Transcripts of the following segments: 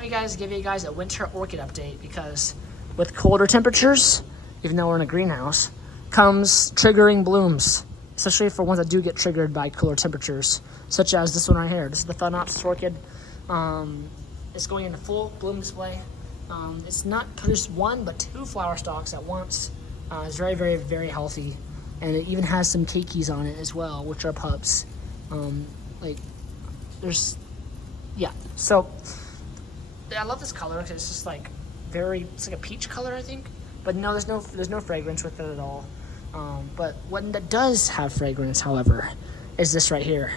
give you guys a winter orchid update, because with colder temperatures, even though we're in a greenhouse, comes triggering blooms, especially for ones that do get triggered by cooler temperatures, such as this one right here. This is the Phalaenopsis orchid. It's going into full bloom display. It's not produced one but two flower stalks at once. It's very, very, very healthy, and it even has some keikis on it as well, which are pups. So I love this color because it's just like it's like a peach color, I think. But no, there's no fragrance with it at all. But what that does have fragrance, however, is this right here.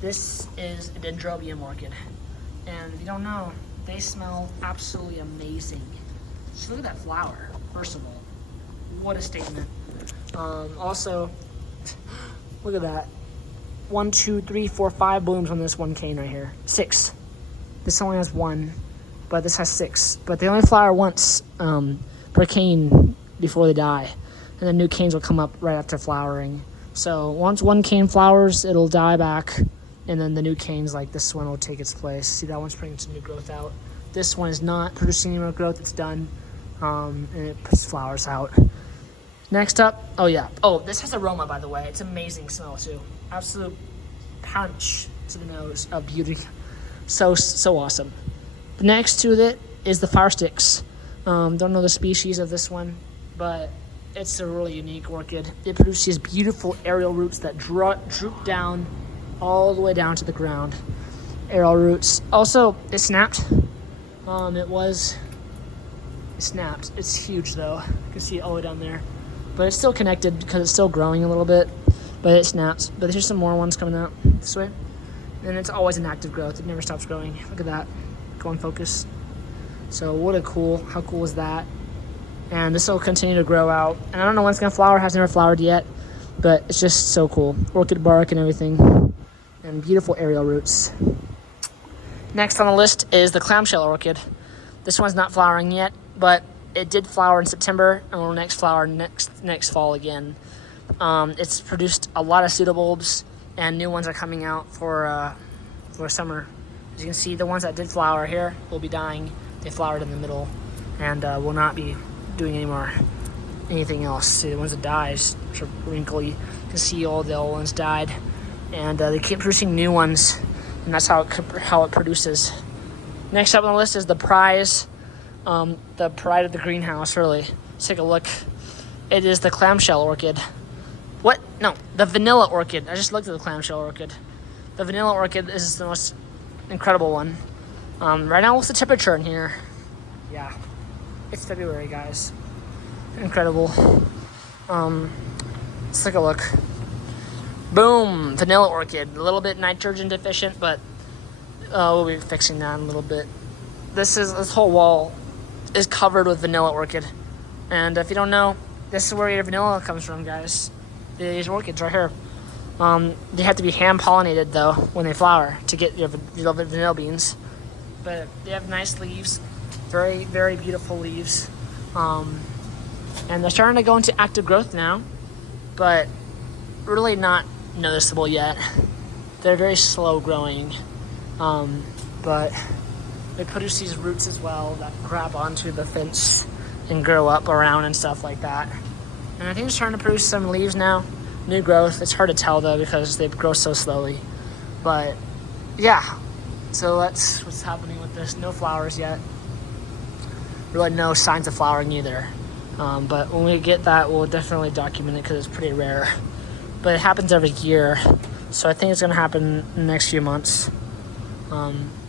This is a Dendrobium orchid, and if you don't know, they smell absolutely amazing. Just look at that flower, first of all. What a statement. Also, look at that. 1, 2, 3, 4, 5 blooms on this one cane right here. 6. This only has 1, but this has 6. But they only flower once per cane before they die. And then new canes will come up right after flowering. So once one cane flowers, it'll die back. And then the new canes, like this one, will take its place. See, that one's bringing some new growth out. This one is not producing any more growth. It's done. And it puts flowers out. Next up, this has aroma, by the way. It's amazing smell, too. Absolute punch to the nose of beauty. So awesome. Next to it is the fire sticks. Don't know the species of this one, but it's a really unique orchid. It produces beautiful aerial roots that droop down all the way down to the ground. Aerial roots. Also, it snapped. It snapped. It's huge, though. You can see it all the way down there. But it's still connected because it's still growing a little bit. But it snaps. But there's some more ones coming out this way. And it's always an active growth. It never stops growing. Look at that. Go in focus. So how cool is that? And this will continue to grow out. And I don't know when it's going to flower. It has never flowered yet. But it's just so cool. Orchid bark and everything. And beautiful aerial roots. Next on the list is the clamshell orchid. This one's not flowering yet, but it did flower in September and will next flower next fall again. It's produced a lot of pseudobulbs, and new ones are coming out for summer. As you can see, the ones that did flower here will be dying. They flowered in the middle and will not be doing anything else. See, the ones that died sort of wrinkly. You can see all the old ones died, and they keep producing new ones, and that's how it produces. Next up on the list is the prize. The pride of the greenhouse, really. Let's take a look. It is the clamshell orchid. What? No, the vanilla orchid. I just looked at the clamshell orchid. The vanilla orchid is the most incredible one. Right now, what's the temperature in here? Yeah, it's February, guys. Incredible. Let's take a look. Boom, vanilla orchid. A little bit nitrogen deficient, but we'll be fixing that in a little bit. This whole wall is covered with vanilla orchid. And if you don't know, this is where your vanilla comes from, guys. These orchids right here. They have to be hand-pollinated, though, when they flower to get your vanilla beans. But they have nice leaves. Very, very beautiful leaves. And they're starting to go into active growth now, but really not noticeable yet. They're very slow growing. But they produce these roots as well that grab onto the fence and grow up around and stuff like that. And I think it's starting to produce some leaves now. New growth. It's hard to tell, though, because they grow so slowly. But, yeah. So that's what's happening with this. No flowers yet. Really no signs of flowering either. But when we get that, we'll definitely document it because it's pretty rare. But it happens every year. So I think it's going to happen in the next few months.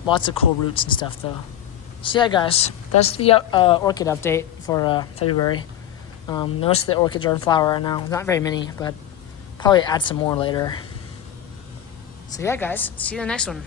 Lots of cool roots and stuff, though. So yeah, guys, that's the orchid update for February. Most of the orchids are in flower right now. Not very many, but probably add some more later. So yeah, guys, see you in the next one.